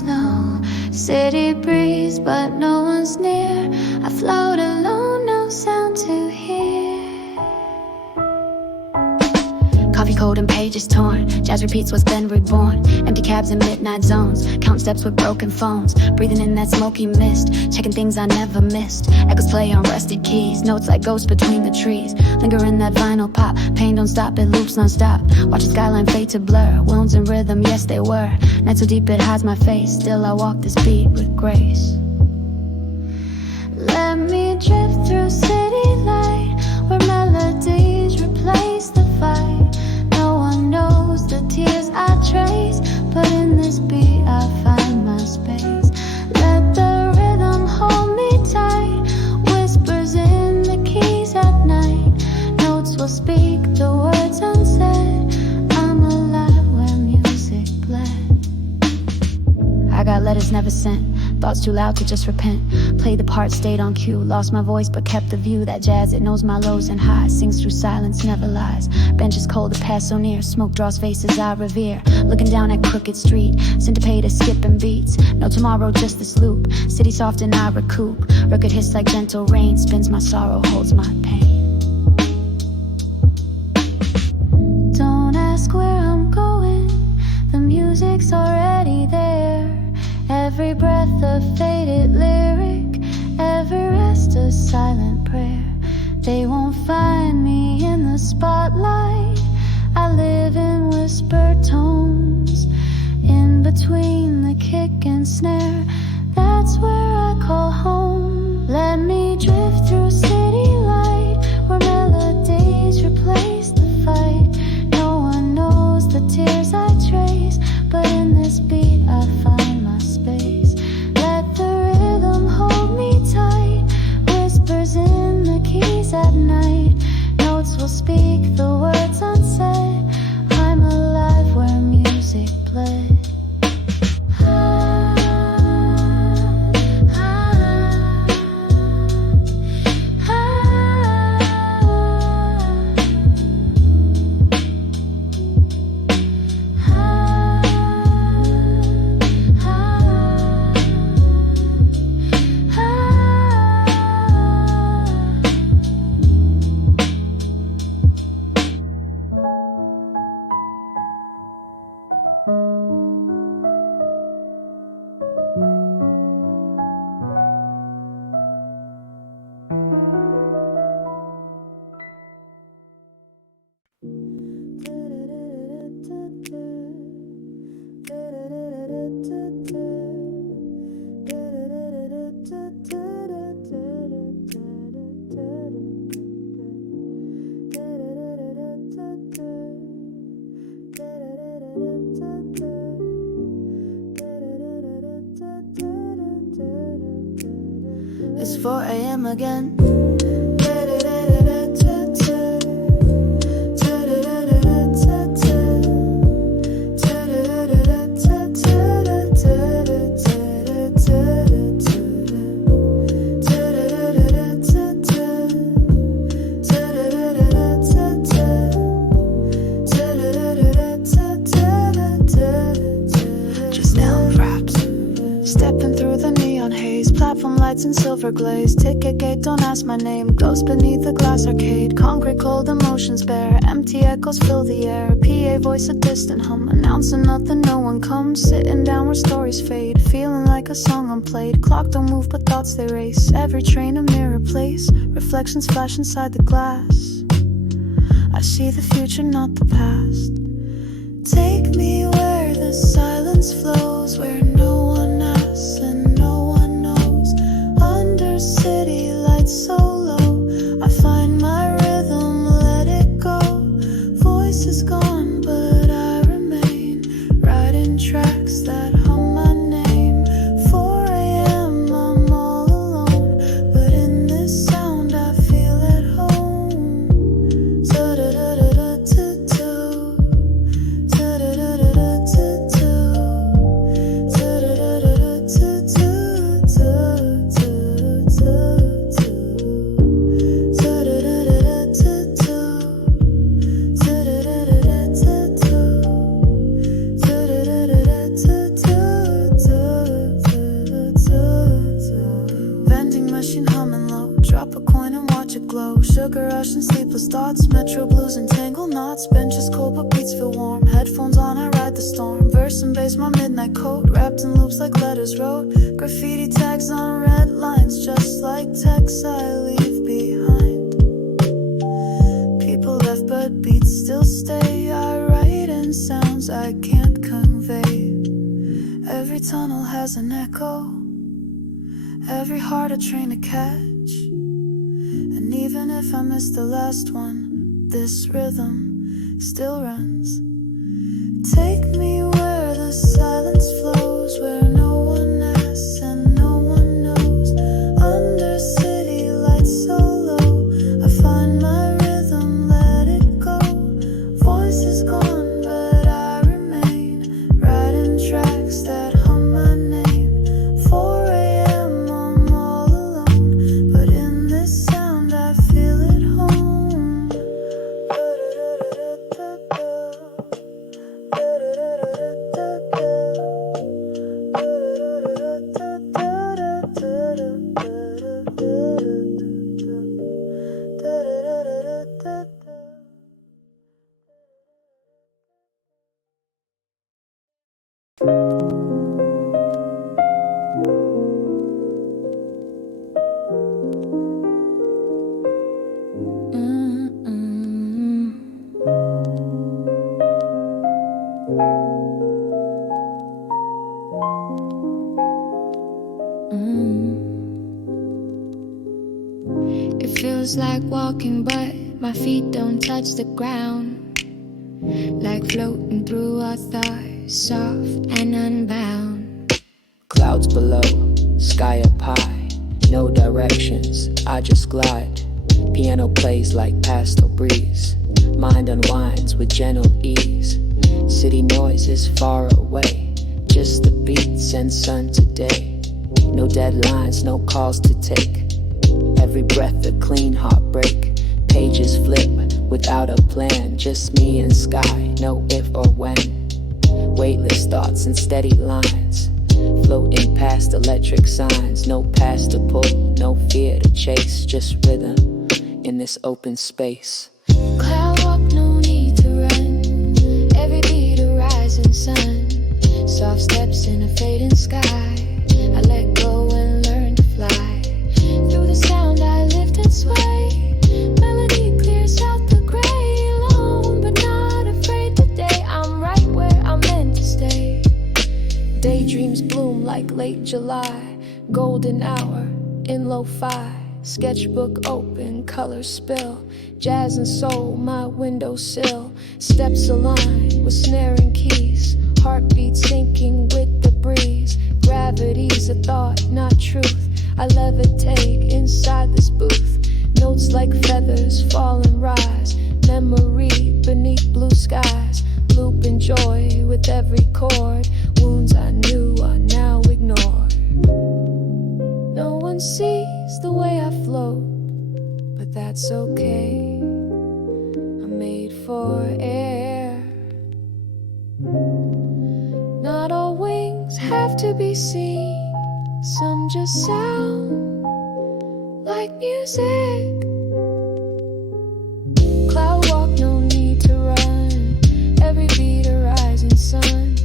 there's no city breeze, but no one's near. I float alone, no sound to hear. Coffee cold and pages torn. Jazz repeats what's been reborn. Empty cabs in midnight zones. Count steps with broken phones. Breathing in that smoky mist. Checking things I never missed. Echoes play on rusted keys. Notes like ghosts between the trees. Linger in that vinyl pop. Pain don't stop, it loops non-stop. Watch the skyline fade to blur. Wounds and rhythm, yes they were. Night so deep it hides my face. Still I walk this beat with grace. Let me drift through city light, where melodies replace the fight. No one knows the tears I trace, but in this beat I find my space. Let the rhythm hold me tight. Whispers in the keys at night. Notes will speak the words unsaid. I'm alive where music bled. I got letters never sent. Thoughts too loud to just repent. Played the part, stayed on cue. Lost my voice but kept the view. That jazz, it knows my lows and highs. Sings through silence, never lies. Bench is cold, the past so near. Smoke draws faces I revere. Looking down at crooked street. Syncopated skipping beats. No tomorrow, just this loop. City soft and I recoup. Record hits like gentle rain. Spins my sorrow, holds my pain. Don't ask where I'm going. The music's already there. Every breath a faded lyric, every rest a silent prayer. They won't find me in the spotlight. I live in whispered tones, in between the kick and snare. That's where I call home. Let me drift through city light, where melodies replace the fight. No one knows the tears I trace, but in this beat I find my space. Let the rhythm hold me tight. Whispers in the keys at night. Notes will speak the words unsaid. I'm alive where music bled. It's 4 a.m. again. And silver glaze, ticket gate, don't ask my name. Ghost beneath the glass arcade. Concrete cold, emotions bare. Empty echoes fill the air. PA voice, a distant hum, announcing nothing, no one comes. Sitting down where stories fade, feeling like a song unplayed. Clock don't move but thoughts they race. Every train a mirror place. Reflections flash inside the glass. I see the future, not the past. Take me where the silence flows, where no one asks and no one knows. Under city lights so low, I find my rhythm, let it go. Voice is gone, but I remain, riding tracks that hum my name. 4 a.m. I'm all alone, but in this sound I feel at home. Da-da-da-da-da-da-da, da-da-da-da-da-da-da. watch it glow. Sugar rush and sleepless thoughts, metro blues and tangle knots. Benches cold but beats feel warm, headphones on, I ride the storm. Verse and bass, my midnight coat, wrapped in loops like letters wrote. Graffiti tags on red lines, just like texts I leave behind. People left but beats still stay. I write in sounds I can't convey. Every tunnel has an echo, every heart a train to catch. And even if I miss the last one, this rhythm still runs. Take me where the silence flows, where no one asks and no one knows. Under city lights so low, I find my rhythm, let it go. Voice is gone but I remain, writing tracks that hum my name. 4 a.m. I'm all alone, but in this sound I feel at home. It feels like walking, but my feet don't touch the ground. Like floating through our thoughts, soft and unbound. Clouds below, sky up high, no directions, I just glide. Piano plays like pastel breeze, mind unwinds with gentle ease. City noise is far away, just the beats and sun today. No deadlines, no calls to take, every breath a clean heartbreak. Pages flip without a plan, just me and sky, no if or when. Weightless thoughts and steady lines, floating past electric signs. No past to pull, no fear to chase, just rhythm in this open space. Cloud walk, no need to run, every beat a rising sun. Soft steps in a fading sky, I let go and learn to fly. Through the sound I lift and sway, melody clears out the gray. Alone but not afraid today, I'm right where I'm meant to stay. Daydreams bloom like late July, golden hour in Lo-fi. Sketchbook open, colors spill, jazz and soul, my windowsill. Steps align with snare and keys, heartbeat syncing with the breeze. Gravity's a thought, not truth, I levitate inside this booth. Notes like feathers fall and rise, memory beneath blue skies. Looping joy with every chord, wounds I knew are now ignored. No one sees the way I float, but that's okay, I'm made for air. Not all wings have to be seen, some just sound like music. Cloud walk, no need to run, every beat a rising sun.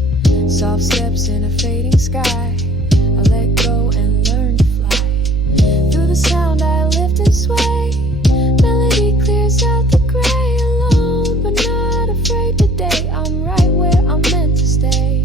Soft steps in a fading sky, I let go and learn to fly. Through the sound I lift and sway, melody clears out the gray. Alone but not afraid today, I'm right where I'm meant to stay.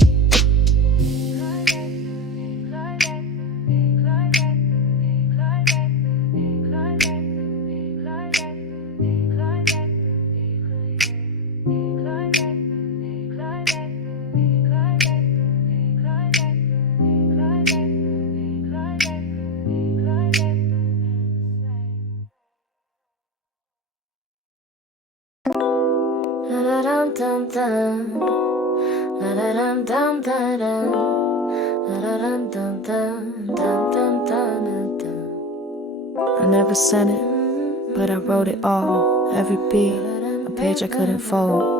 I never sent it, but I wrote it all. Every beat, a page I couldn't fold.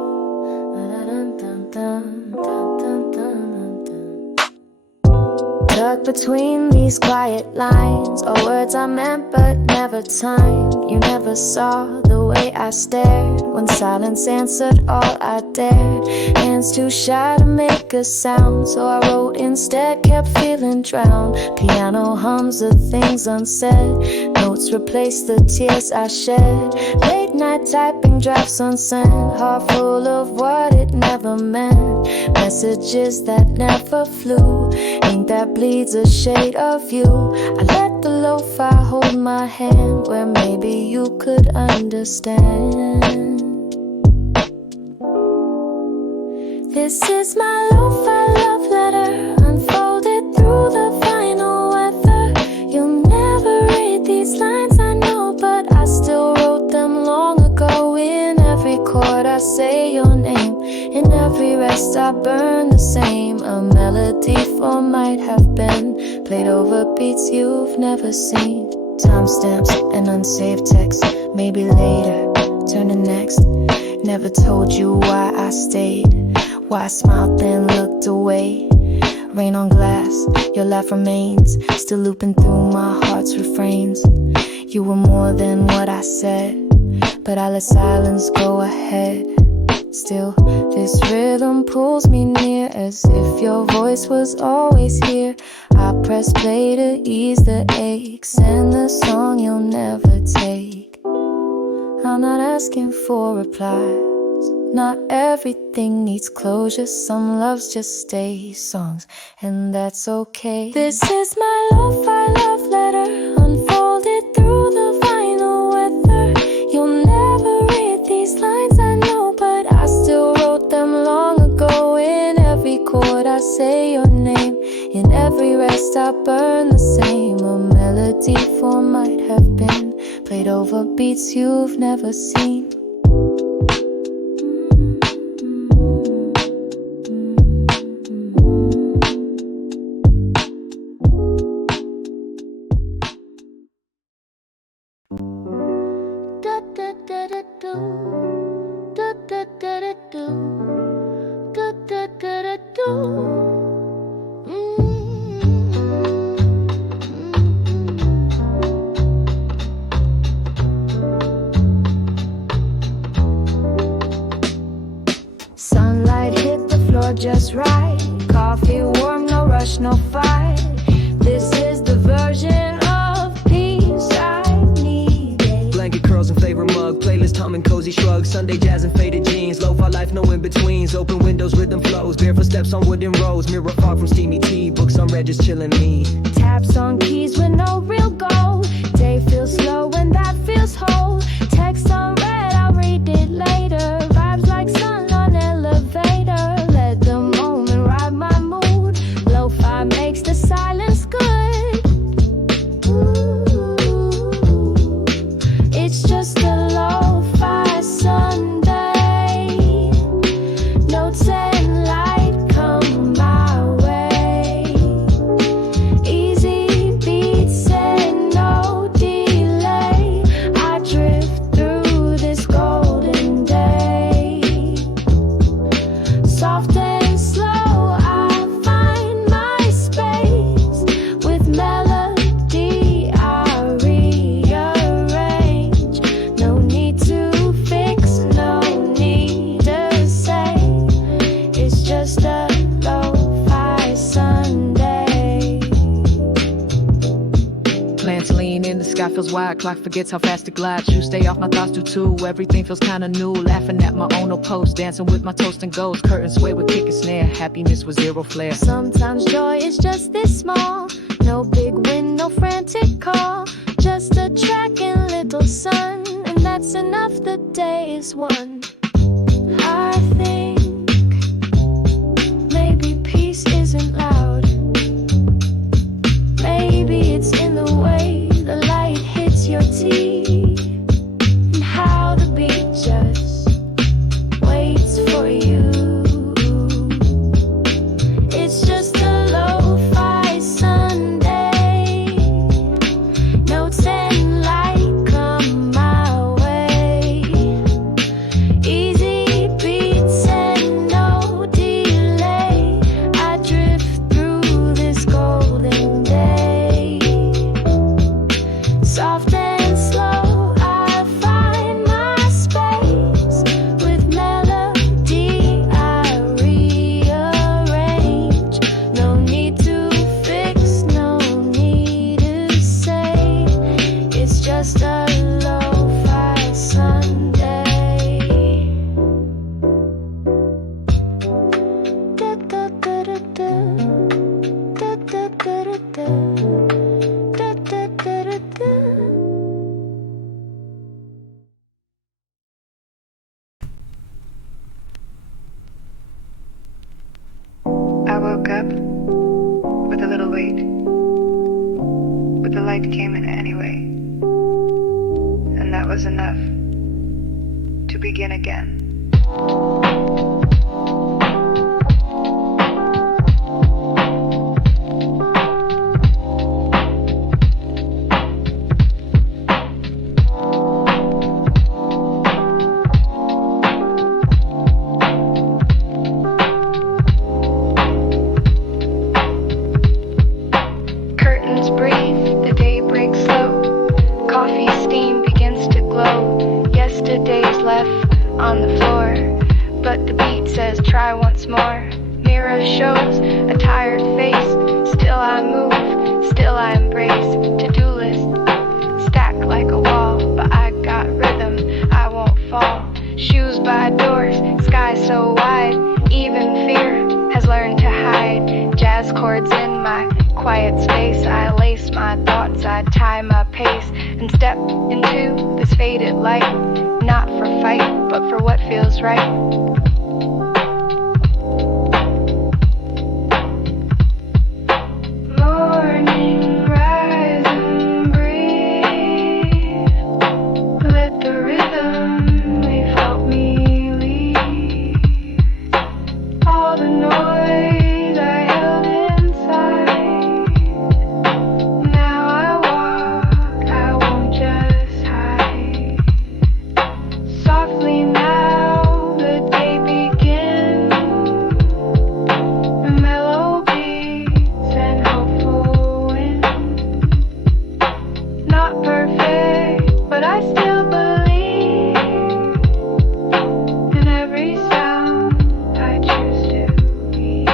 Stuck between these quiet lines, or words I meant but never timed. You never saw the way I stared when silence answered all I dared. Hands too shy to make a sound, so I wrote instead, kept feeling drowned. Piano hums the things unsaid, notes replace the tears I shed. Late night typing drafts unsent, heart full of what it never meant. Messages that never flew, ink that bleeds a shade of you. I let the lo-fi hold my hand where maybe you could understand. This is my lo-fi love letter, unfolded through the final weather. You'll never read these lines, I know, but I still wrote them long ago. In every chord I say your name, in every rest I burn the same. A melody for might have been played over beats you've never seen. Timestamps and unsaved text, maybe later, turn to next. Never told you why I stayed, why I smiled then looked away. Rain on glass, your laugh remains, still looping through my heart's refrains. You were more than what I said, but I let silence go ahead. Still, this rhythm pulls me near, as if your voice was always here. I press play to ease the aches, and the song you'll never take. I'm not asking for replies, not everything needs closure. Some loves just stay songs, and that's okay. This is my lo-fi love letter, unfolded through the final weather. You'll never read these lines, I know, but I still wrote them long ago. In every chord I say your name, in every rest I burn the same. A melody for might have been played over beats you've never seen. Sunlight hit the floor just right, coffee warm, no rush, no fight. This is the version of peace I needed. Blanket curls and favorite mug, playlist humming, cozy shrugs, Sunday jazz and faded jeans, lo-fi life, no in-betweens, open windows, rhythm flows, barefoot steps on wooden roads, mirror fog from steamy tea, books unread just chilling me. Taps on keys with no real goal, day feels slow and that feels whole. Text unread, I'll read it later, vibes like sun on elevator. Let the moment ride my mood, lo-fi makes the silence good. Ooh, it's just a lo-fi Sunday, notes and light come my way. Easy beats and no delay, I drift through this golden day. Soft and slow I find my space, with melody I rearrange. No need to fix, no need to say, it's just a lo-fi Sunday. Plants lean in, the sky feels wide, clock forgets how fast it glides. You stay off, my thoughts do too, everything feels kinda new. Laughing at my own old post, dancing with my toast and goes. Curtains sway with kick and snare, happiness with zero flair. Sometimes joy is just this small, no big win, no frantic call, just a track and little sun, and that's enough, the day is won. I think maybe peace isn't loud, maybe it's in the way the light hits your teeth, and how the beat just waits for you. It's just a lo-fi Sunday, notes and light come my way. Easy beats wait. But the light came in anyway. And that was enough to begin again. On the floor, but the beat says try once more. Mirror shows a tired face. Still I move, still I embrace. To-do list stacked like a wall, but I got rhythm, I won't fall. Shoes by doors, sky so wide. Even fear has learned to hide. Jazz chords in my quiet space. I lace my thoughts, I tie my pace and step into this faded light. Not for fight, but for what feels right. Morning, rise and breathe. Let the rhythm leave, help me leave. All the noise I held inside. Now I walk, I won't just hide. Softly now the day begins. The mellow beats and hopeful winds. Not perfect, but I still believe in every sound I choose to read.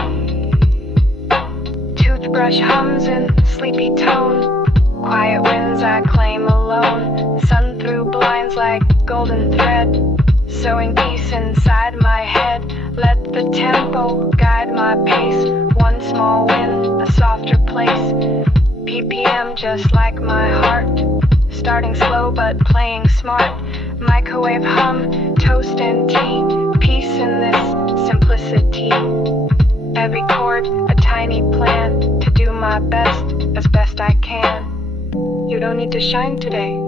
Toothbrush hums in sleepy tone. Quiet winds I claim alone. Sun through blinds like golden thread, sewing peace inside my head. Let the tempo guide my pace. One small win, a softer place. BPM just like my heart. Starting slow but playing smart. Microwave hum, toast and tea. Peace in this simplicity. Every chord a tiny plan to do my best as best I can. You don't need to shine today.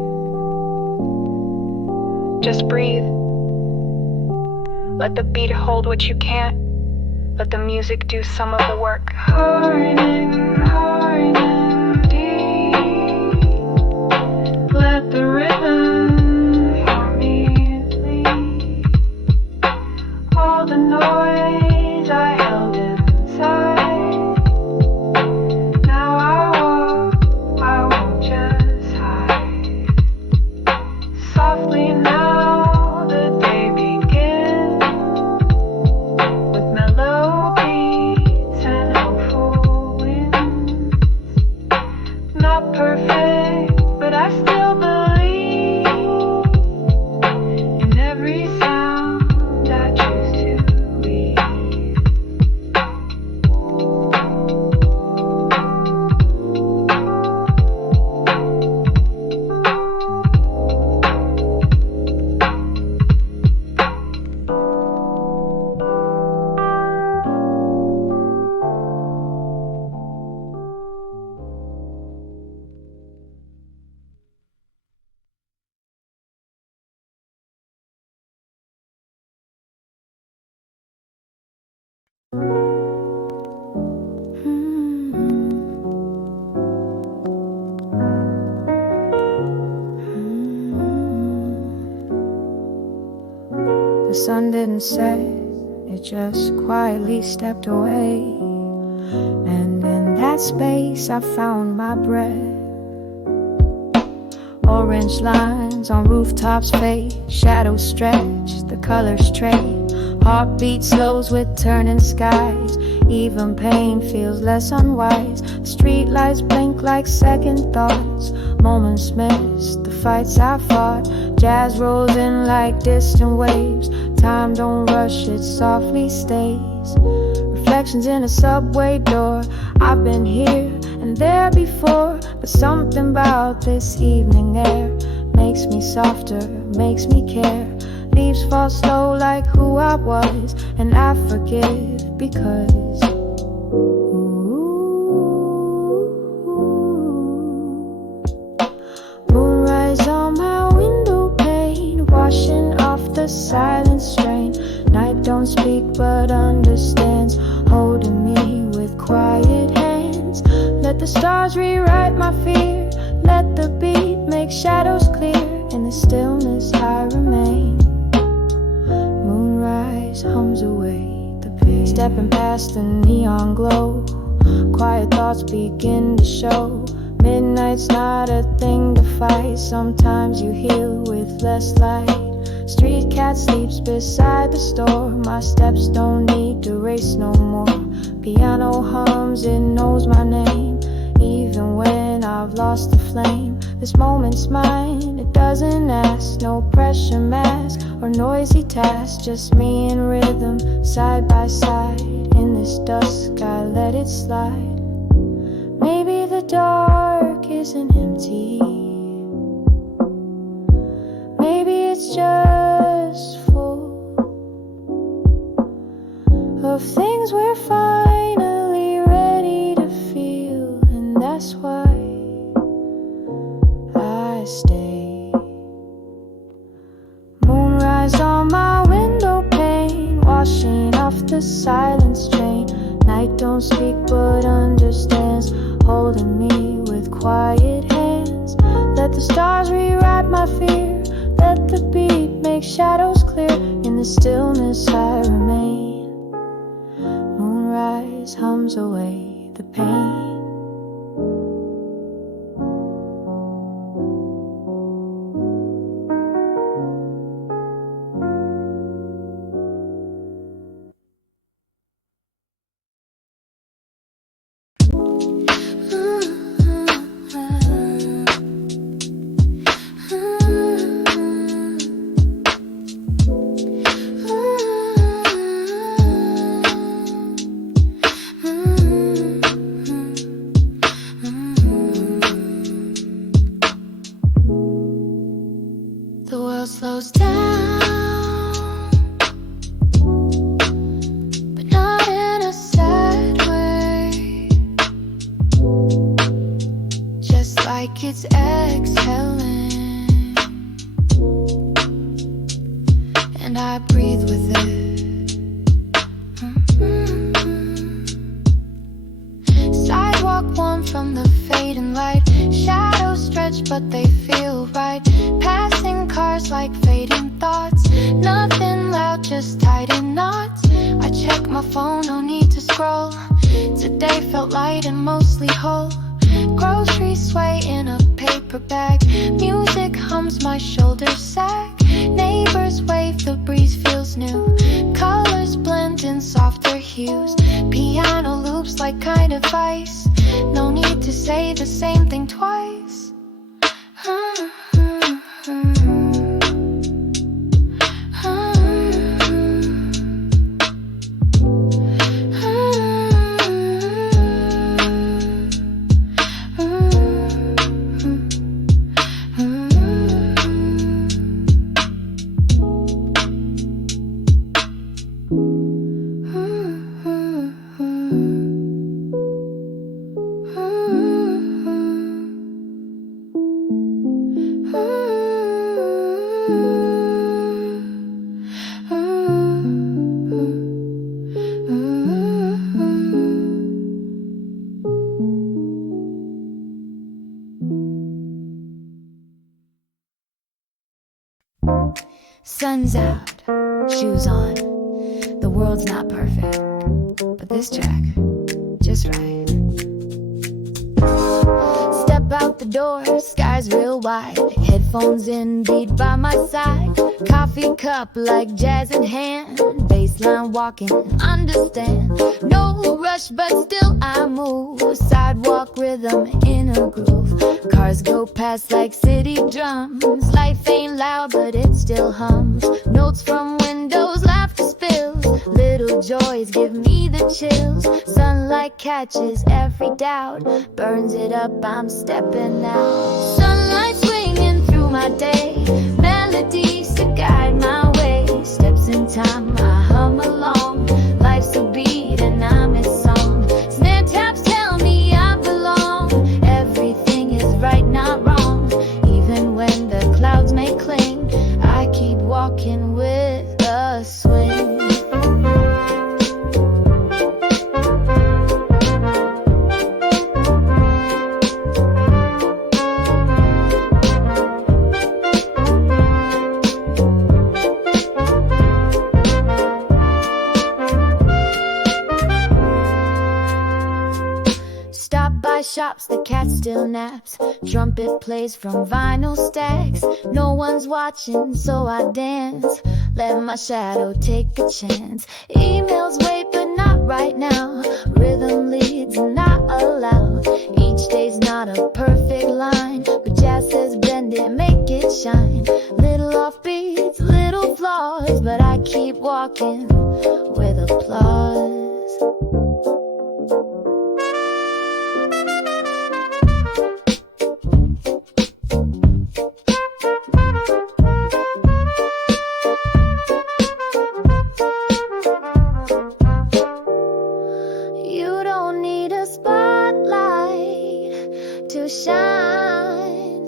Just breathe. Let the beat hold what you can't. Let the music do some of the work. Harden, harden deep. Let the rhythm hear me lead. All the noise I held inside. Now I walk, I won't just hide. Softly now the day begins. With mellow beats and hopeful winds. Not perfect, but I still believe in every sound I choose to read. The sun didn't set, it just quietly stepped away. And in that space I found my breath. Orange lines on rooftops fade, shadows stretch, the colors trade. Heartbeat slows with turning skies. Even pain feels less unwise. Streetlights blink like second thoughts. Moments missed, the fights I fought. Jazz rolls in like distant waves. Time don't rush, it softly stays. Reflections in a subway door. I've been here and there before, but something about this evening air makes me softer, makes me care. Leaves fall slow like who I was, and I forgive because ooh, the silent strain. Night don't speak but understands, holding me with quiet hands. Let the stars rewrite my fear, let the beat make shadows clear. In the stillness I remain. Moonrise hums away the pain. Stepping past the neon glow, quiet thoughts begin to show. Midnight's not a thing to fight. Sometimes you heal with less light. Street cat sleeps beside the store. My steps don't need to race no more. Piano hums, it knows my name, even when I've lost the flame. This moment's mine, it doesn't ask. No pressure mask or noisy task, just me and rhythm side by side. In this dusk I let it slide. Maybe the dark isn't empty, maybe it's just full of things we're finally ready to feel. And that's why I stay. Moonrise on my window pane, washing off the silence drain. Night don't speak but understands, holding me with quiet hands. Let the stars rewrite my fear, let the beat make shadows clear. In the stillness I remain. Moonrise hums away the pain. The world slows down, but not in a sad way. Just like it's exhaling, and I breathe with it. Sidewalk warm from the fading light. Shadows stretch but they feel right. Passing cars like fading thoughts. Nothing loud, just tied in knots. I check my phone, no need to scroll. Today felt light and mostly whole. Groceries sway in a paper bag. Music hums, my shoulders sag. Neighbors wave, the breeze feels new. Colors blend in softer hues. Piano loops like kind of ice. No need to say the same thing twice. Sun's out, shoes on. The world's not perfect, but this track, just right. Step out the door, sky's real wide. Headphones in, beat by my side. Coffee cup like jazz in hand. Baseline walking, understand. No rush, but still I move. Sidewalk rhythm in a groove. Cars go past like city drums. Life ain't loud, but it still hums. Notes from windows, laughter spills. Little joys give me the chills. Sunlight catches every doubt. Burns it up, I'm stepping out. Sunlight swinging through my day. Melodies to guide my way. Steps in time, I hum along. Life's a beat and I'm its song. Snare taps tell me I belong. Everything is right, not wrong. Even when the clouds may cling, I keep walking with the swing. Shops, the cat still naps. Trumpet plays from vinyl stacks. No one's watching, so I dance. Let my shadow take a chance. Emails wait, but not right now. Rhythm leads, not allowed. Each day's not a perfect line, but jazz says bend it, make it shine. Little offbeats, little flaws, but I keep walking with applause.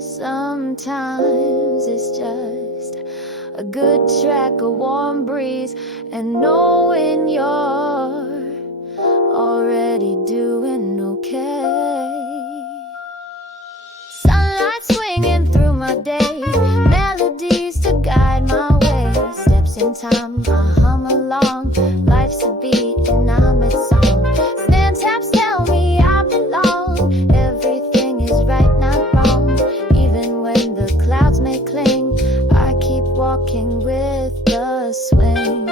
Sometimes it's just a good track, a warm breeze, and knowing you're already doing okay. Sunlight swinging through my day, melodies to guide my way. Steps in time, I hum along. Life's a beat and I'm its song. Stand taps tell me I belong. Everything is right, not wrong. Even when the clouds may cling, I keep walking with the swing.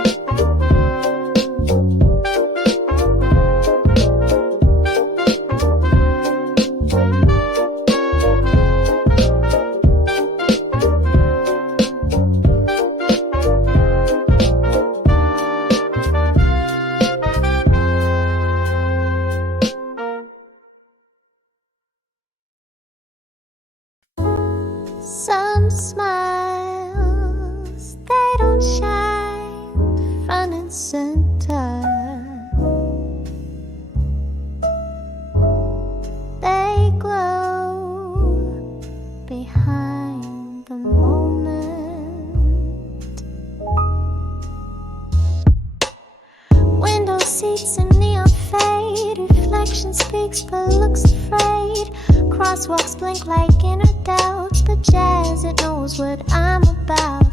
Some smiles, they don't shine front and center. They glow behind the moment. Window seats and neon fade. Reflection speaks but looks afraid. Crosswalks blink like inner doubts, but jazz, it knows what I'm about.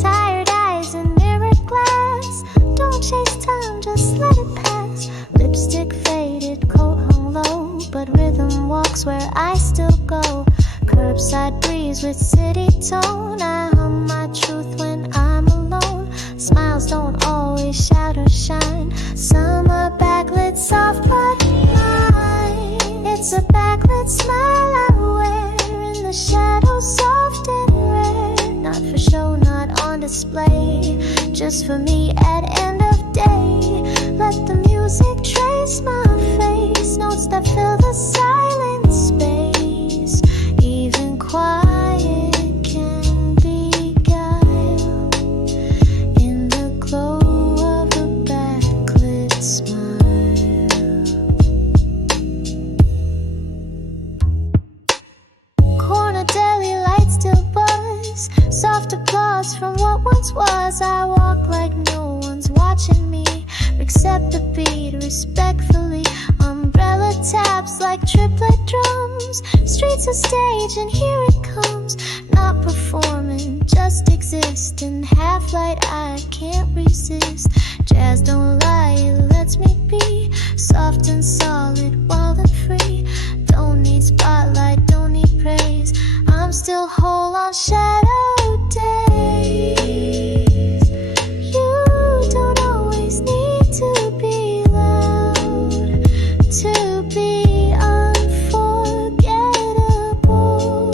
Tired eyes and mirrored glass. Don't chase time, just let it pass. Lipstick faded, coat hung low, but rhythm walks where I still go. Curbside breeze with city tone. I hum my truth when I'm alone. Smiles don't always shout or shine. Summer backlit soft but mine. It's a backlit smile I wear in the shadows, soft and rare. Not for show, not on display, just for me at end of day. Let the music trace my face, notes that fill the silent space. Even quiet can be guile in the glow of a backlit smile. Corner deli lights still buzz, soft applause from what once was. I walk like no one's watching me, accept the beat respectfully. Umbrella taps like triplet drums. Streets a stage and here it comes. Not performing, just existing. Half light, I can't resist. Jazz don't lie, it lets me be soft and solid, wild and free. Don't need spotlight, don't need praise. I'm still whole on shadow days. You don't always need to be loud to be unforgettable.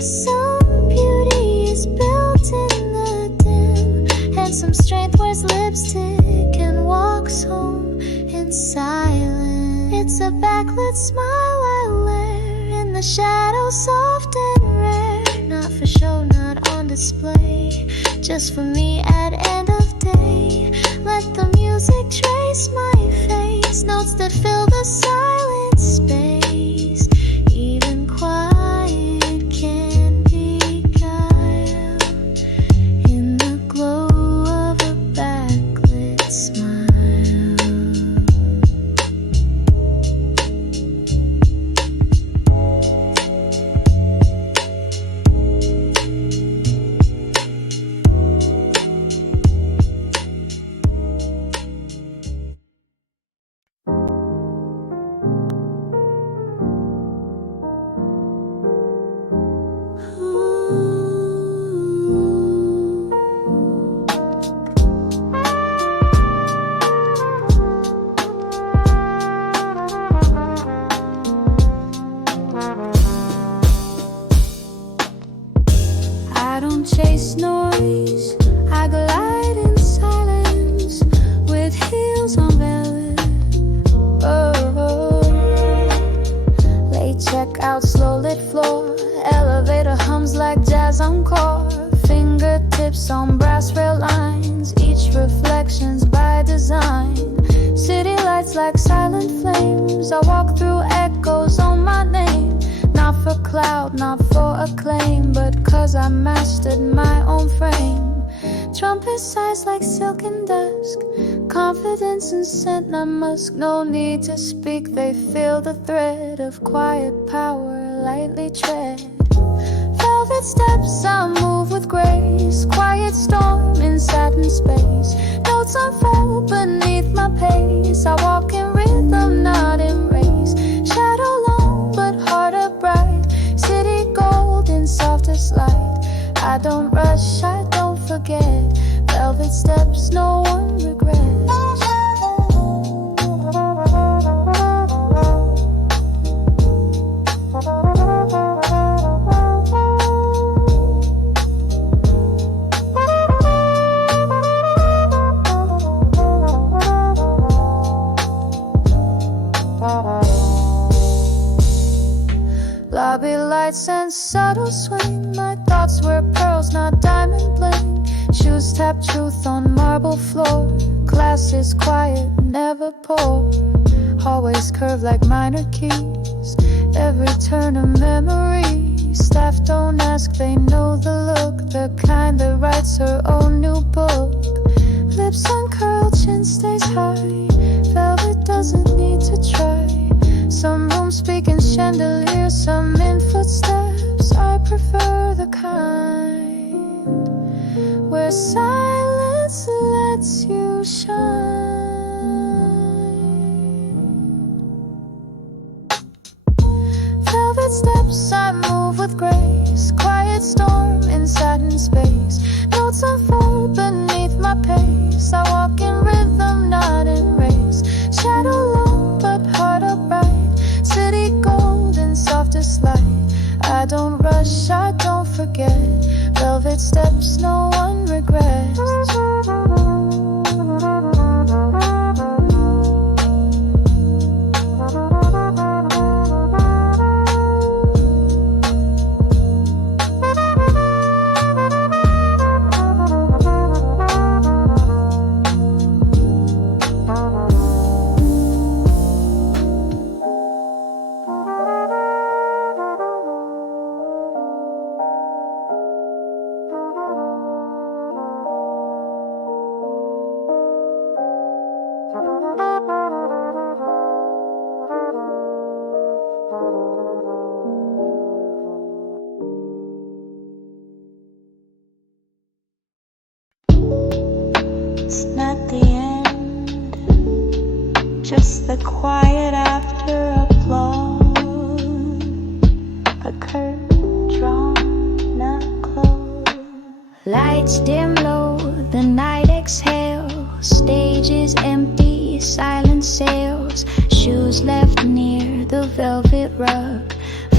Some beauty is built in the dim, and some strength wears lipstick and walks home in silence. It's a backlit smile I wear in the shadows, soft and rare. Not for show, not on display, just for me at end of day. Let the music trace my face, notes that fill the silent space. Even quiet can be guile in the glow steps on brass rail lines, each reflection's by design. City lights like silent flames, I walk through echoes on my name. Not for clout, not for acclaim, but 'cause I mastered my own frame. Trumpet sighs like silken dusk, confidence and scent not musk. No need to speak, they feel the thread of quiet power lightly tread. Velvet steps, I move with grace, quiet storm in satin space. Notes unfold beneath my pace, I walk in rhythm, not in race. Shadow long, but harder bright, city gold in softest light. I don't rush, I don't forget, velvet steps, no one regrets. Lobby lights and subtle swing, my thoughts were pearls, not diamond bling. Shoes tap truth on marble floor, class is quiet, never poor. Hallways curve like minor keys, every turn a memory. Staff don't ask, they know the look, the kind that writes her own new book. Lips uncurled, chin stays high, velvet doesn't need to try. Some rooms speak in chandeliers, some in footsteps. I prefer the kind where silence lets you shine. Velvet steps, I move with grace, quiet storm in satin space. Notes unfold beneath my pace, I walk in rhythm, not in race. Shadow long, but heart upright, city gold in softest light. I don't rush, I don't forget, velvet steps, no one regrets. It's not the end, just the quiet after applause. A curtain drawn, not closed. Lights dim low, the night exhales. Stage is empty, silence sails. Shoes left near the velvet rug.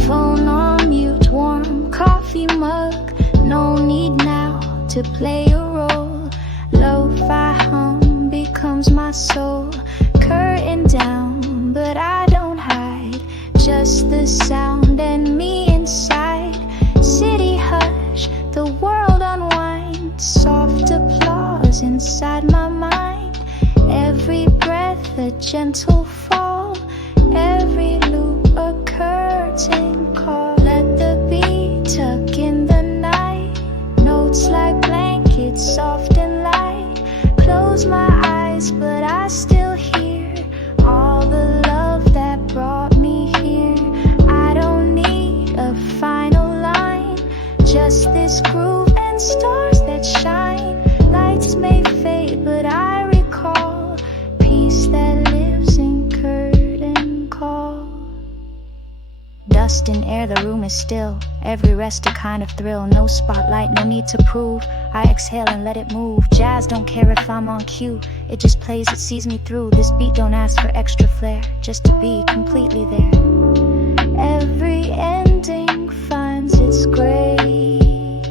Phone on mute, warm coffee mug. No need now to play a role. Lo-fi hum becomes my soul. Curtain down, but I don't hide. Just the sound and me inside. City hush, the world unwinds. Soft applause inside my mind. Every breath a gentle fall. Every loop a curtain call. Let the beat tuck in the night. Notes like blankets, soft and light. Close my eyes, but I still hear all the love that brought me here. I don't need a final line, just this groove and stars that shine. Lights may fade, but I recall peace that lives in curtain call. Dust and air, the room is still. Every rest a kind of thrill. No spotlight, no need to prove. I exhale and let it move. Jazz don't care if I'm on cue. It just plays, it sees me through. This beat don't ask for extra flair, just to be completely there. Every ending finds its grace,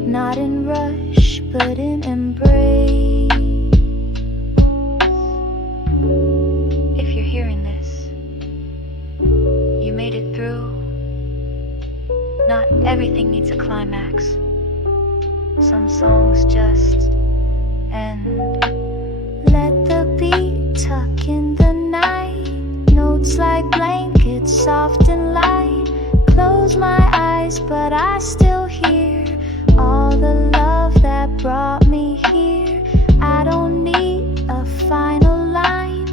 not in rush, but in embrace. If you're hearing this, you made it through. Not everything needs a climax. lyrics. Some songs just end. Let the beat tuck in the night. Notes like blankets, soft and light. Close my eyes, but I still hear all the love that brought me here. I don't need a final line,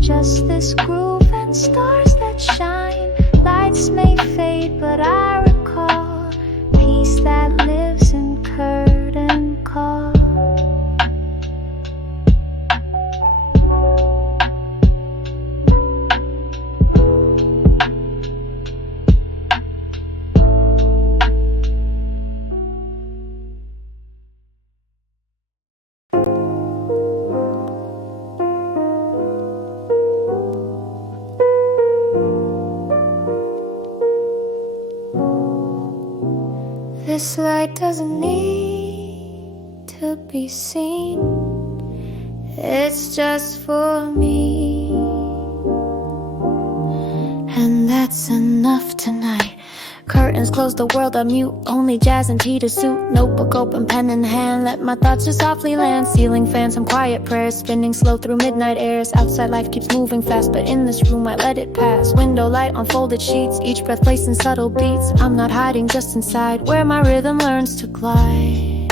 just this groove and stars that shine. Lights may fade, but I recall peace that lives in curtain call. This light doesn't need to be seen. It's just for me, and that's enough tonight. Curtains close, the world on mute. Only jazz and tea to suit. Notebook open, pen in hand. Let my thoughts just softly land. Ceiling fan, some quiet prayers. Spinning slow through midnight airs. Outside life keeps moving fast, but in this room I let it pass. Window light on folded sheets. Each breath placed in subtle beats. I'm not hiding, just inside, where my rhythm learns to glide.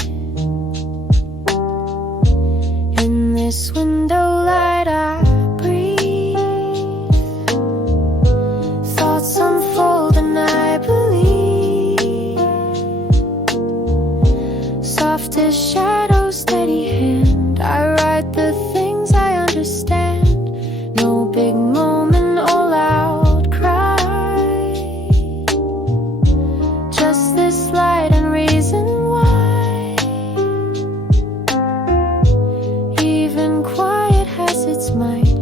In this window light I breathe. Thoughts unfold and I believe. Soft as shadow, steady hand. I write the things I understand. No big moment or loud cry. Just this light and reason why. Even quiet has its might.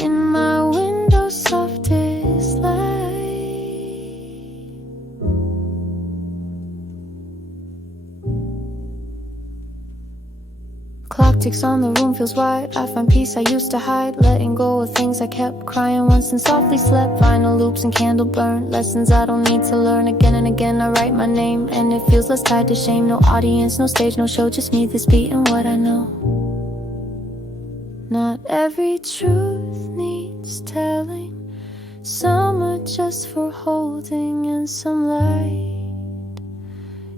In my window, softest light. Clock ticks on, the room feels wide. I find peace I used to hide. Letting go of things I kept. Crying once and softly slept. Vinyl loops and candle burn. Lessons I don't need to learn. Again and again I write my name, and it feels less tied to shame. No audience, no stage, no show. Just me, this beat, and what I know. Not every truth needs telling. Some are just for holding, and some light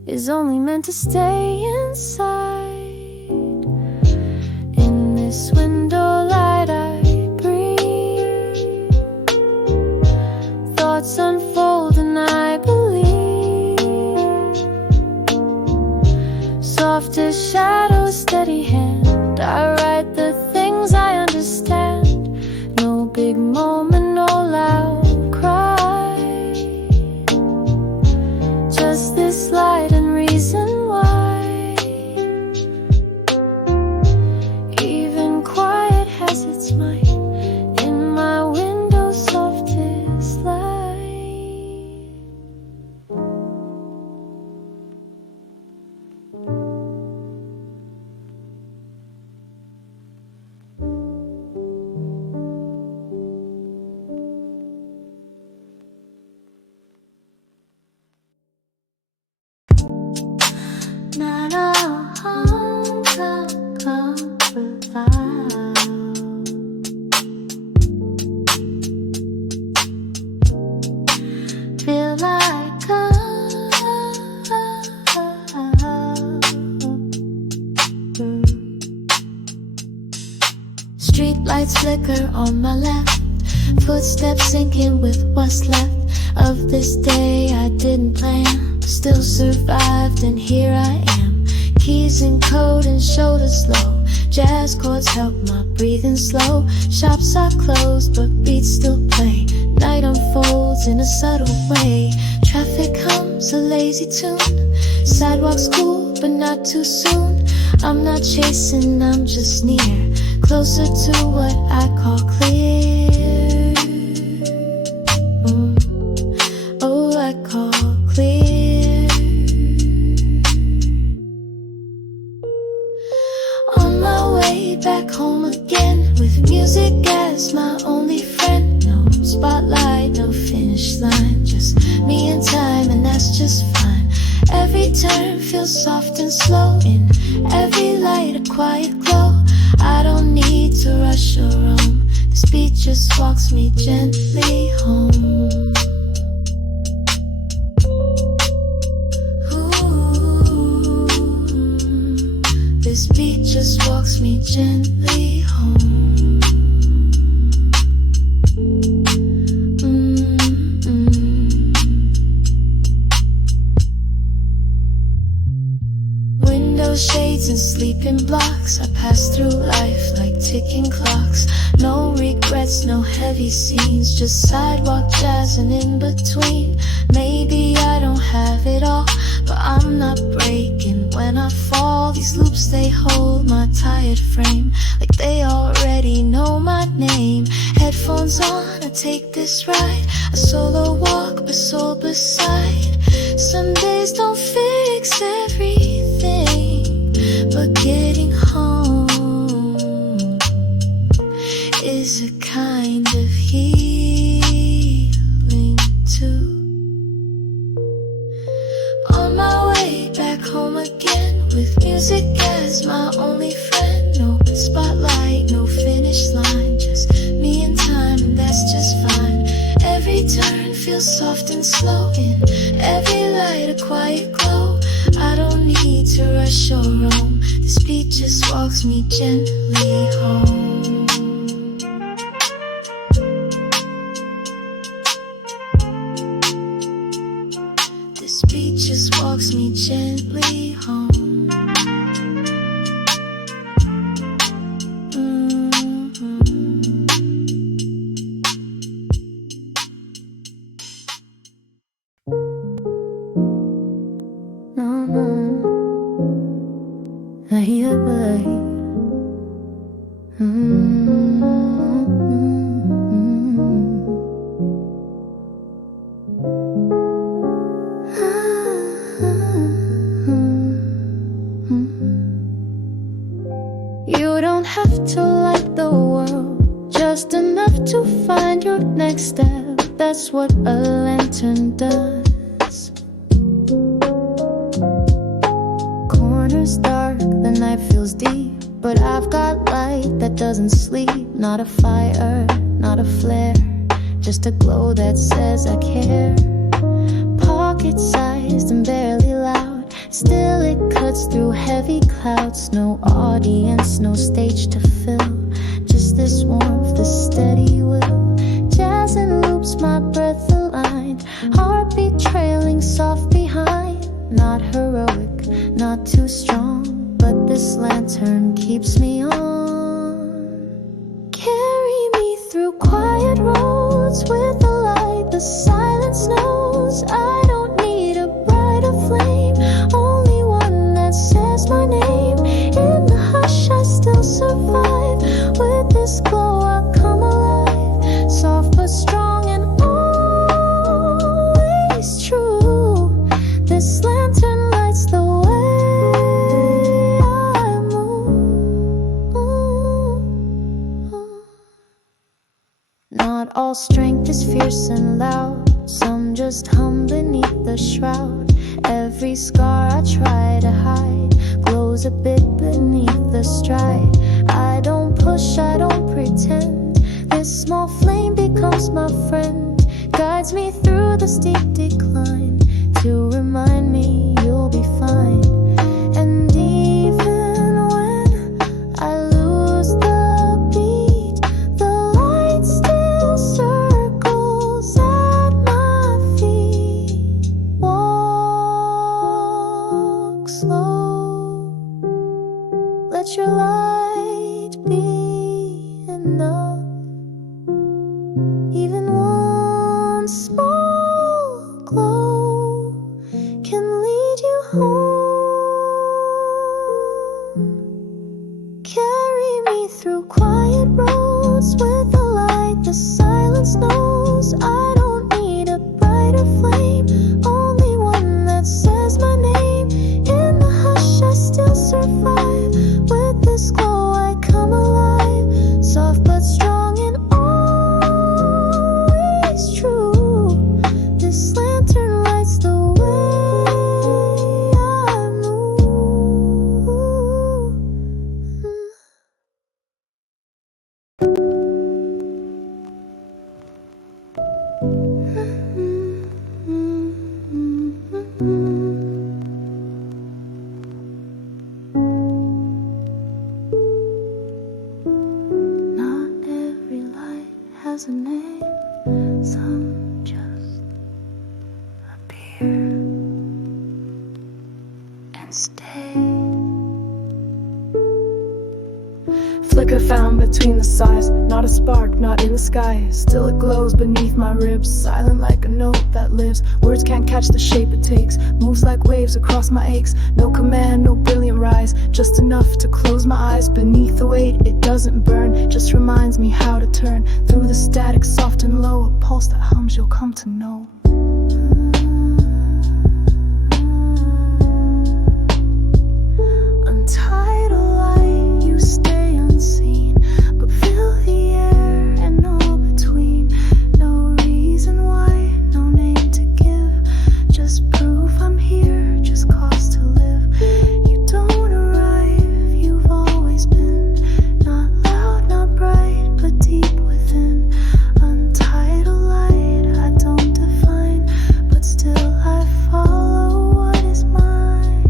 is only meant to stay inside. In this window light I breathe. Thoughts unfold and I believe. Soft as shadow, steady hand. I write the things I understand. No big moment, no loud cry. Just this light and reason why. Even quiet has its might. In my window, softest light. Not a home can come without. Feel like street lights flicker on my left. Footsteps sinking with what's left of this day I didn't plan. Still survived and here I am. Keys and code and shoulders low. Jazz chords help my breathing slow. Shops are closed but beats still play. Night unfolds in a subtle way. Traffic hums a lazy tune. Sidewalks cool but not too soon. I'm not chasing, I'm just near. Closer to what I call clear. Oh, I call clear. On my way back home again, with music as my only friend. No spotlight, no finish line, just me and time, and that's just fine. Every turn feels soft and slow. In every light a quiet glow. I don't need to rush or roam. This beat just walks me gently home. Ooh, this beat just walks me gently home. Shades and sleeping blocks. I pass through life like ticking clocks. No regrets, no heavy scenes, just sidewalk jazz and in between. Maybe I don't have it all, but I'm not breaking when I fall. These loops, they hold my tired frame like they already know my name. Headphones on, I take this ride, a solo walk but soul beside. Sundays don't fix everything, but getting home is a kind of healing too. On my way back home again, with music as my only friend. No spotlight, no finish line, just me and time, and that's just fine. Every turn feels soft and slow. In every light a quiet glow. I don't need to rush or roam. This beat just walks me gently home. This beat just walks me gently home. You don't have to like the world, just enough to find your next step. That's what a lantern does. Corners dark, the night feels deep, but I've got light that doesn't sleep. Not a fire, not a flare, just a glow that says I care. Pocket-sized and barely loud, still it cuts through heavy clouds. No audience, no stage to fill, just this warmth, this steady will. Jazz and loops, my breath aligned, heartbeat trailing soft behind. Not heroic, not too strong, but this lantern keeps me on. Carry me through quiet roads with a light the silence knows. I don't need a brighter flame, only one that says my name. In the hush I still survive, with this glow I come alive. Soft but strong and always true. This lantern lights the way I move. Not all strength is fierce and loud, some just hum beneath the shroud. Every scar I try to hide glows a bit beneath the stride. I don't push, I don't pretend. This small flame becomes my friend, guides me through the steep decline, to remind me you'll be fine. And even when I lose the beat, the light still circles at my feet. Walk slow, let your light be enough. Even one small glow can lead you home. Carry me through quiet roads with a light the silence knows. I don't need a brighter flame, only one that says my name. In the hush I still survive, with this glow stay. Flicker found between the sides, not a spark, not in the sky. Still it glows beneath my ribs, silent like a note that lives. Words can't catch the shape it takes, moves like waves across my aches. No command, no brilliant rise, just enough to close my eyes. Beneath the weight, it doesn't burn, just reminds me how to turn through the static, soft and low. A pulse that hums you'll come to know. Untitled light, you stay unseen, but fill the air and all between. No reason why, no name to give, just proof I'm here, just cause to live. You don't arrive, you've always been, not loud, not bright, but deep within. Untitled light, I don't define, but still I follow what is mine.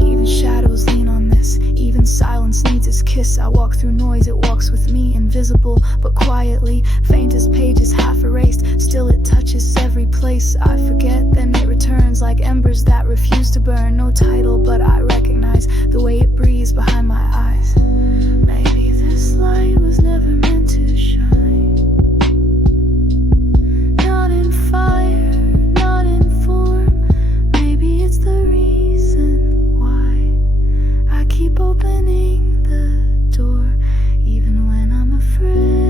Even shadows lean on this, even silence needs its kiss. I walk through noise, it walks with me, invisible but quietly. Faintest pages half erased, still it touches every place. I forget, then it returns like embers that refuse to burn. No title, but I recognize the way it breathes behind my eyes. Maybe this light was never meant to shine. Not in fire, not in form. Maybe it's the reason why I keep opening the door, even when I'm afraid.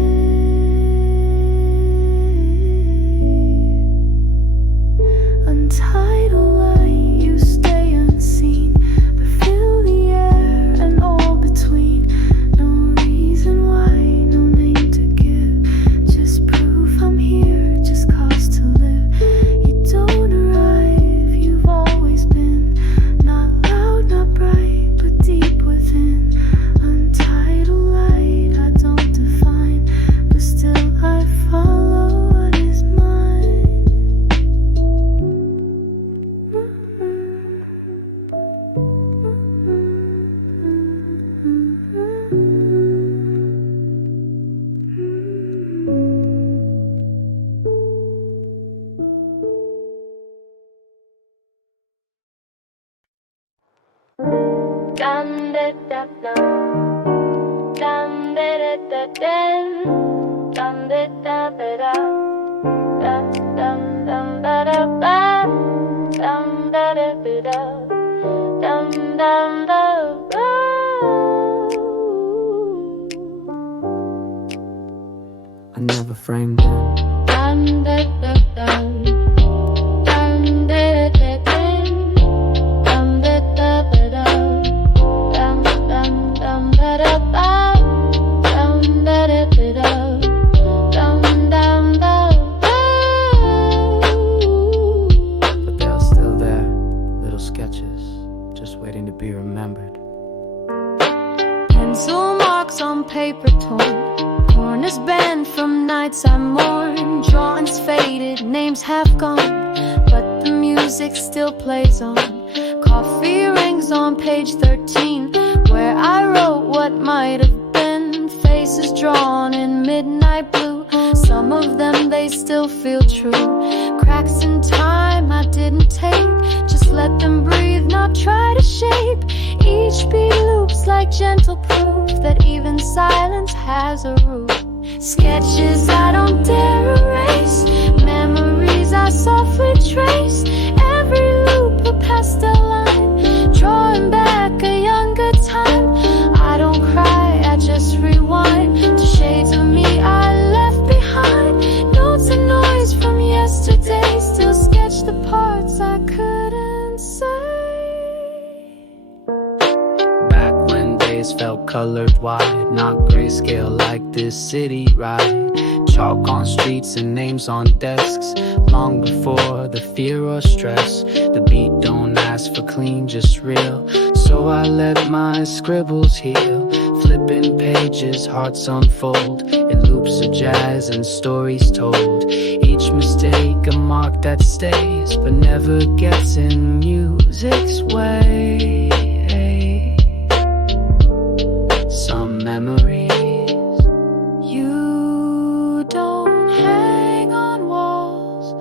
Untitled light, you stay unseen, but fill the air and all between. No reason why, no name to give, just proof I'm here, just cause to live. You don't arrive, you've always been, not loud, not bright, but deep within. Untitled light, I don't define, but still I follow what is mine. Dum da da dum, dum da da da dum, dum da da da da, dum dum dum ba da ba, dum da da ba da, dum dum da ba. I never framed it. Dum da da dum, dum da da dum, dum da da ba da, dum dum dum ba da ba, dum da da ba da, dum dum da ba. But they're still there, little sketches, just waiting to be remembered. Pencil marks on paper torn, corners bent from nights I mourn. Drawings faded, names half gone, but the music still plays on. Coffee rings on page 13, where I wrote what might have been. Faces drawn in midnight blue, some of them they still feel true. Cracks in time I didn't take, just let them breathe, not try to shape. Each beat loops like gentle proof that even silence has a root. Sketches I don't dare erase, memories I softly trace. Every loop a pastel line, drawing back a younger time. I don't cry, I just rewind to shades of me I left behind. Notes and noise from yesterday still sketch the parts I couldn't say. Back when days felt colored wide, not grayscale like this city ride. Chalk on streets and names on desks, long before the fear or stress. The beat don't ask for clean, just real, so I let my scribbles heal. flipping pages, hearts unfold in loops of jazz and stories told. Each mistake a mark that stays, but never gets in music's way. Some memories You don't hang on walls,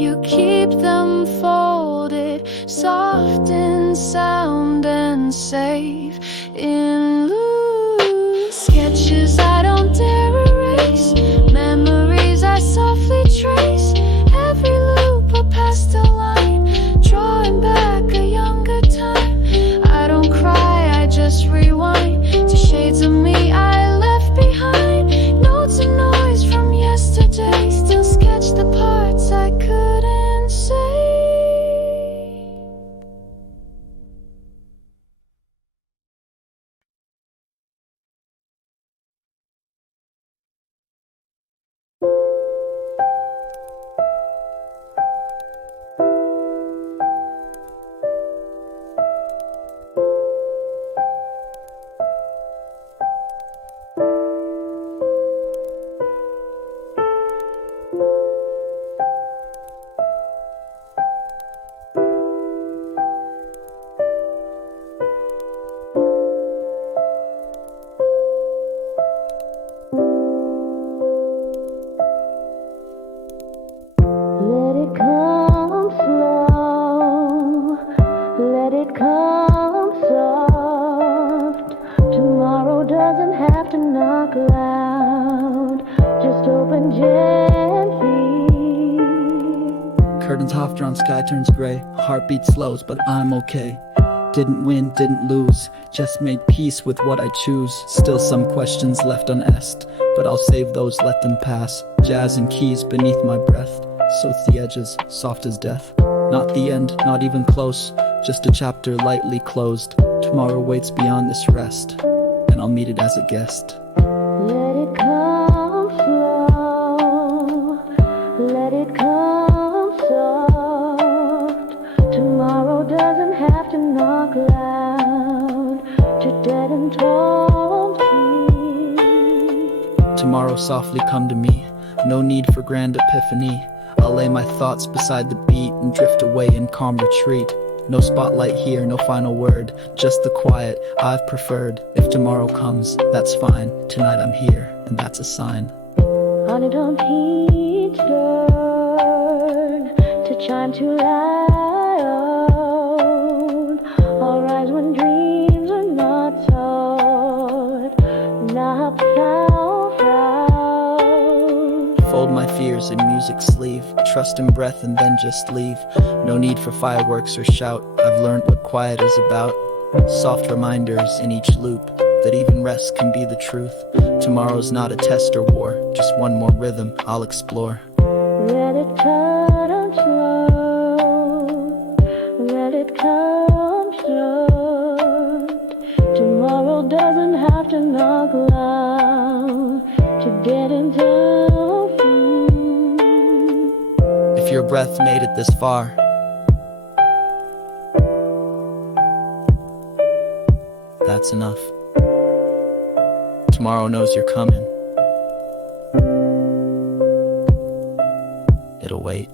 you keep them folded, soft in sound and safe in loose sketches I don't dare erase, memories I softly trace, every loop a pastel line, drawing back a younger time. I don't cry, I just rewind to shades of me I left behind, notes and noise from yesterday, still sketch the parts I couldn't say. Let it come slow, let it come soft. Tomorrow doesn't have to knock loud, just open gently. Curtains half drawn, sky turns gray. Heartbeat slows, but I'm okay. Didn't win, didn't lose, just made peace with what I choose. Still some questions left unasked, but I'll save those, let them pass. Jazz and keys beneath my breath, so the edges, soft as death. Not the end, not even close, just a chapter lightly closed. Tomorrow waits beyond this rest, and I'll meet it as a guest. Let it come slow, let it come soft. Tomorrow doesn't have to knock loud to deaden tall trees. Tomorrow softly come to me, no need for grand epiphany. I'll lay my thoughts beside the beat and drift away in calm retreat. No spotlight here, no final word, just the quiet I've preferred. If tomorrow comes, that's fine. Tonight I'm here, and that's a sign. Honey, don't heat stirred to chime too loud. I'll rise when dreams are not taught, not found. Fold my fears in music's sleeve, trust in breath and then just leave. No need for fireworks or shout, I've learned what quiet is about. Soft reminders in each loop that even rest can be the truth. Tomorrow's not a test or war, just one more rhythm I'll explore. Let it come slow, let it come soft. Tomorrow doesn't have to knock loud to get into view. If your breath made it this far, that's enough. Tomorrow knows you're coming. It'll wait.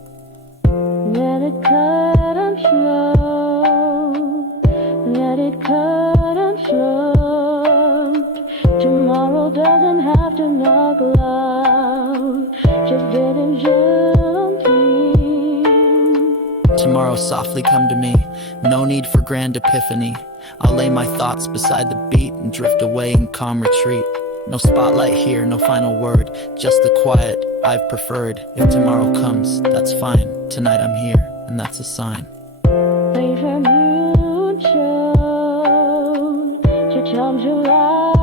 Let it cut and slow, let it cut and slow. Tomorrow doesn't have to knock loud, just get in gently. Tomorrow softly come to me, no need for grand epiphany. I'll lay my thoughts beside the beat and drift away in calm retreat. No spotlight here, no final word, just the quiet I've preferred. If tomorrow comes, that's fine. Tonight I'm here, and that's a sign. Wait for you to charm to light.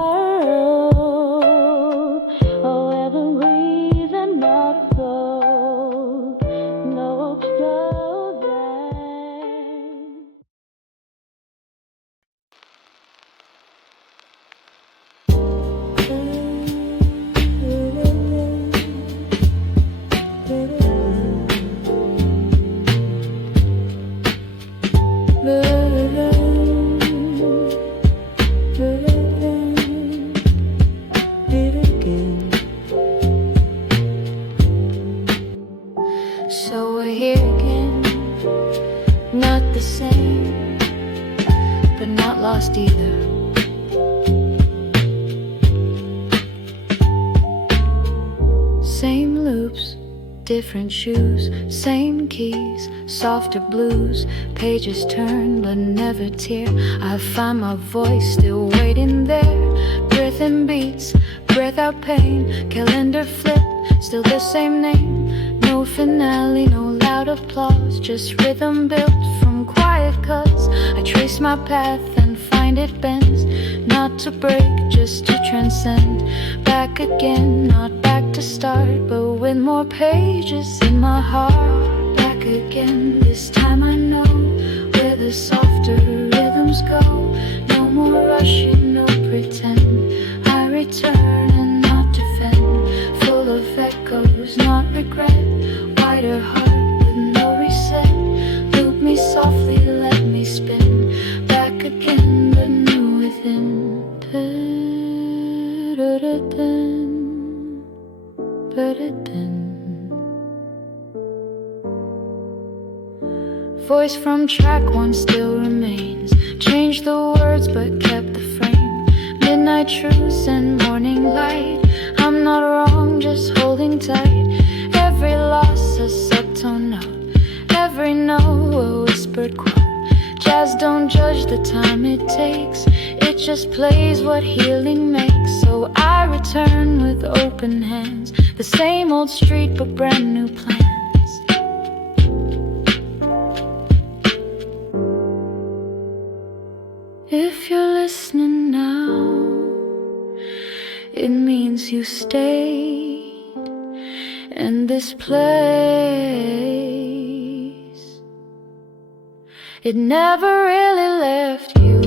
Oh, heaven breeze and not so, no obstruction. but not lost either. Same loops, different shoes, same keys, softer blues. Pages turn but never tear. I find my voice still waiting there. Breath in beats, breath out pain. Calendar flip, still the same name. No finale, no loud applause, just rhythm built from quiet cuts. I trace my path and find it bends. Not to break, just to transcend. Back again, not back to start, but with more pages in my heart. Back again, this time I know where the softer rhythms go. No more rushing, no pretend. I return and not defend. Full of echoes, not regret. Wider heart with no reset. Loop me softly, let me spin. Back again, but new within. Voice from track one still remains. Changed the words but kept the frame. Midnight truce and morning light. I'm not wrong, just holding tight. Every loss a subtone note. Every no a whispered quote. Jazz don't judge the time it takes. It just plays what healing makes. So I return with open hands. The same old street but brand new plans. If you're listening now, it means you stayed in this place. It never really left you.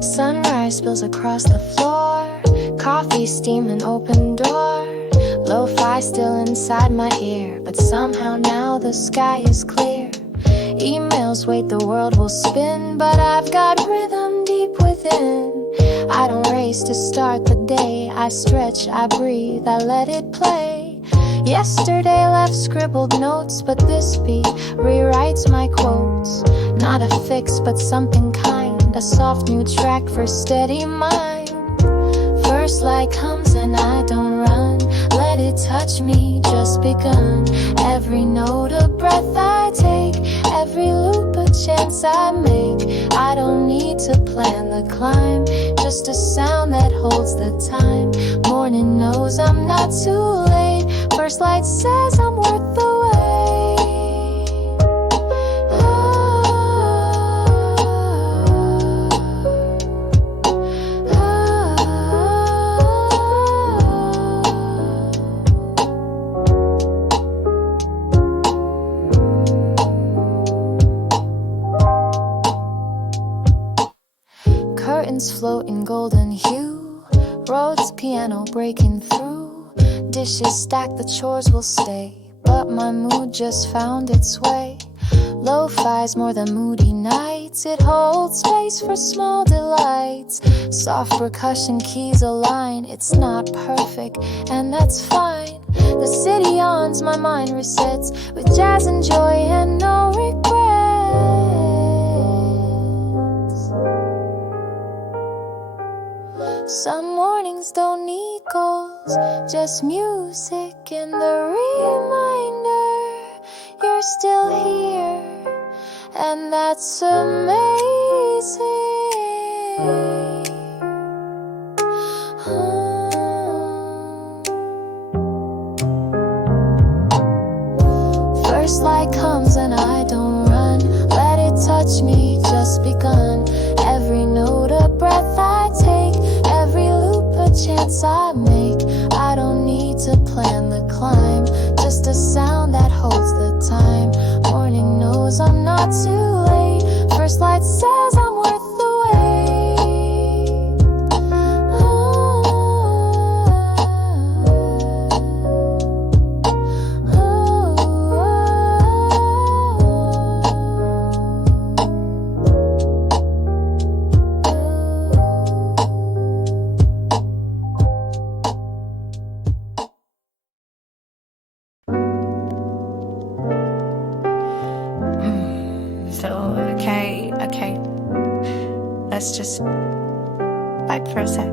Sunrise spills across the floor. Coffee steaming, open door. Lo-fi still inside my ear, but somehow now the sky is clear. Emails wait, the world will spin, but I've got rhythm deep within. I don't race to start the day. I stretch, I breathe, I let it play. Yesterday left scribbled notes, but this beat rewrites my quotes. Not a fix, but something kind. A soft new track for steady mind. First light comes and I don't run. Let it touch me, just begun. Every note a breath I take. Every loop a chance I make. I don't need to plan the climb. Just a sound that holds the time. Morning knows I'm not too late. First light says I'm worth the wait. Curtains float in golden hue. Rhodes piano breaking through. Dishes stacked, the chores will stay. But my mood just found its way. Lo-fi's more than moody nights. It holds space for small delights. Soft percussion keys align. It's not perfect, and that's fine. The city yawns, my mind resets. With jazz and joy and no regrets. Some mornings don't need goals, just music and the reminder you're still here, and that's amazing. just begun. Every note a breath I take, every loop a chance I make. I don't need to plan the climb, just a sound that holds the time. Morning knows I'm not too late, first light says I'm worth the wait. Okay. Let's just back for a sec.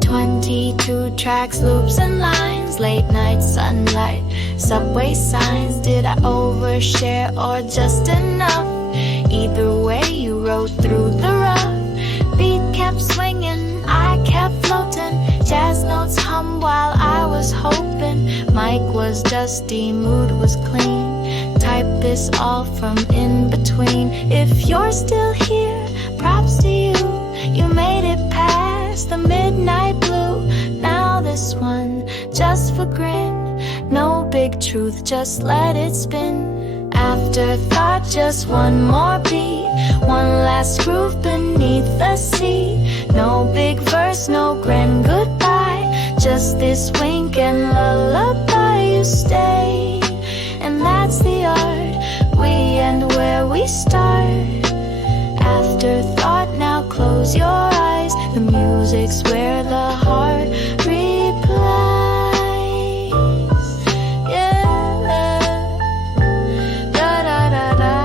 22 tracks, loops and lines, late night sunlight, subway signs. Did I overshare or just enough? Either way, you rode through the rough. Beat kept swinging, I kept floating. Jazz notes hum while I was hoping. Mic was dusty, mood was clean. Type this all from in between. If you're still here, props to you. You made it past the midnight blue. Now this one, just for grin. No big truth, just let it spin. Afterthought, just one more beat. One last groove beneath the sea. No big verse, no grand goodbye. Just this wink and lullaby. You stay, and that's the art. We end where we start. Afterthought, now close your eyes. The music's where the heart replies. Yeah, da da da da.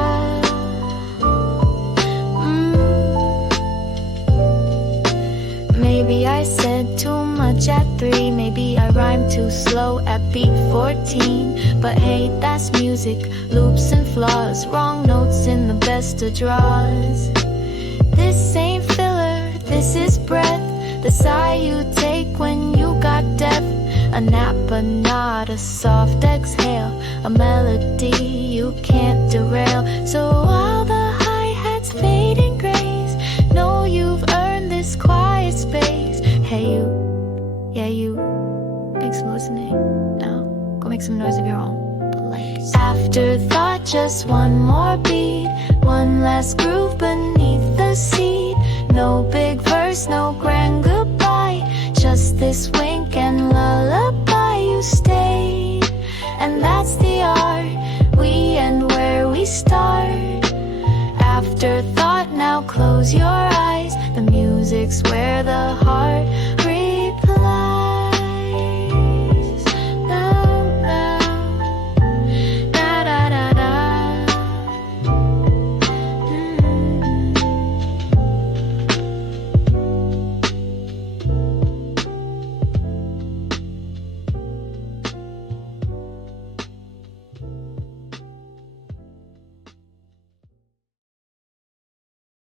Maybe I said too much at 3. Maybe I rhymed too slow at beat 14. But hey, that's music, loops and flaws. Wrong notes in the best of draws. This ain't filler, this is breath. The sigh you take when you got death. A nap, a nod, a soft exhale. A melody you can't derail. So while the hi-hats fade in grace, know you've earned this quiet space. Hey you, yeah you, make some noise in it. Now, go make some noise of your own. Afterthought, just one more beat. One last groove beneath the seat. No big verse, no grand goodbye. Just this wink and lullaby. You stayed, and that's the art. We end where we start. Afterthought, now close your eyes. The music's where